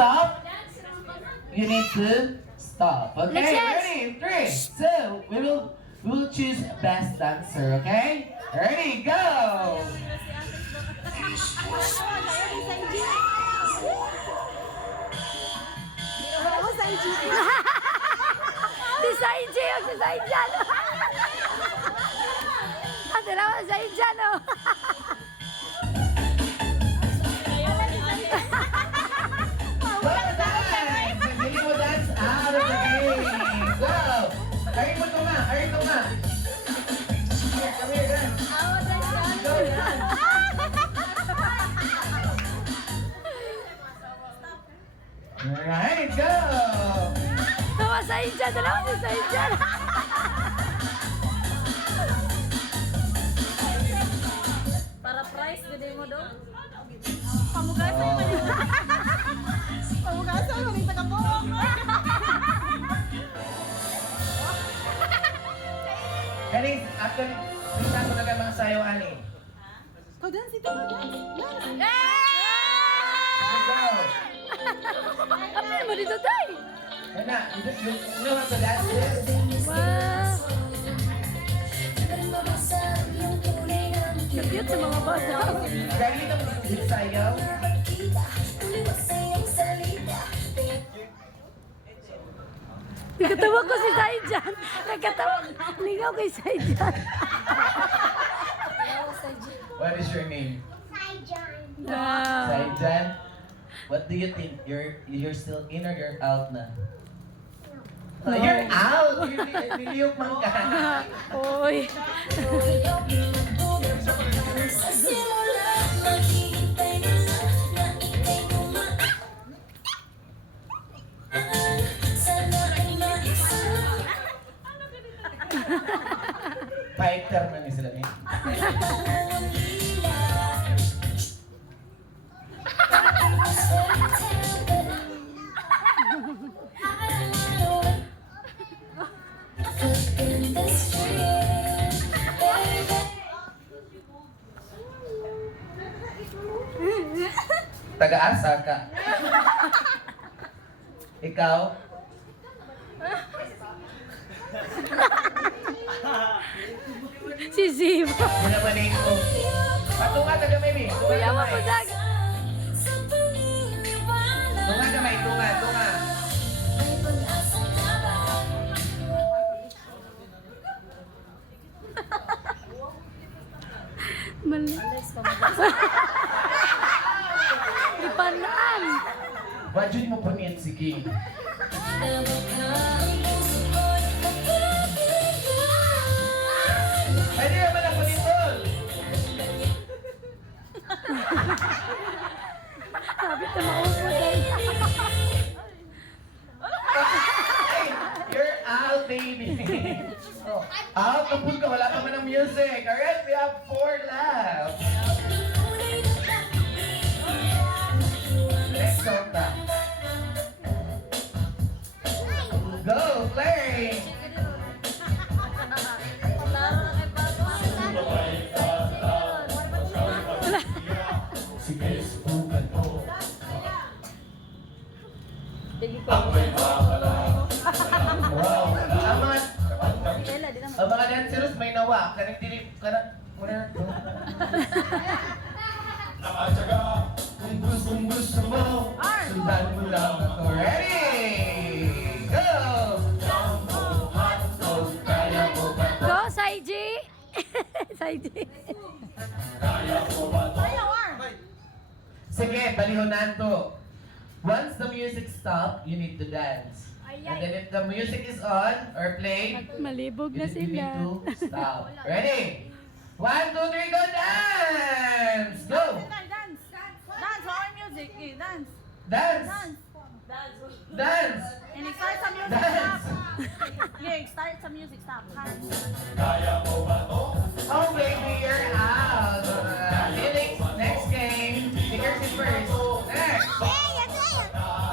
stop, you need to stop. Okay, ready? 3, 2, we will choose best dancer. Okay, ready? Go. Si Saiji o si Saijan. Ang dalawa si Saijan o. Go dance! Hindi mo dance out of the game. Go. Karin mo ito nga. Karin mo nga. Come here, dance. Go dance. Alright, go. Dalawa Saijan. Dalawa si Saijan. Para price, gede mo dong. Pamugasan mo rin. Pamugasan mo rin sa kabuong. Kaling, actually, minta ko na mga sayo, ani. Oh, dance ito. Dance. Go. Apa mo dito tayo? Ano, you know how to dance this? Wow. Cute sa mga bata. Galing na mo yung sayaw. Nagkatawa ko si Saijan. Nagkatawa. Lingaw kay Saijan. What is your name? Wow. Saijan? What do you think? You're still in or you're out na? Oh, you're out! Niliyok man ka. Oy. Fighter man ni sila ni. Taga-asa ka. Ikaw? Si Zim. Binabanin ko. Patunga taga maybe. Kuya mo po Tunga dag. gamay, tunga. Mali. Ipanaan. Budget mo pa niyan, sige. Pwede naman ako dito. Sabi na maupo tayo. Hey, you're out, baby. Oh, out, kapun ka. Wala naman ng music. Alright, we have 4 left. Let's go back. Go, play. Wow. Ang mga dancers may nawa. Kanang dili, kanang, nakatsaga, kung gusto mo, sundan mo lang ako. Ready? Go! Kaya mo ba? Go, Saiji. Saiji. Sige, balihonan to. Once the music stop, you need to dance. And then if the music is on or played, Malibog you na need sila. to stop. Ready? 1, 2, 3, go dance! Go! Dance. Dance. All music. Dance. Dance! Dance! And start sa music. Dance! Stop. Yeah, start sa music. Stop. Oh baby, you're out!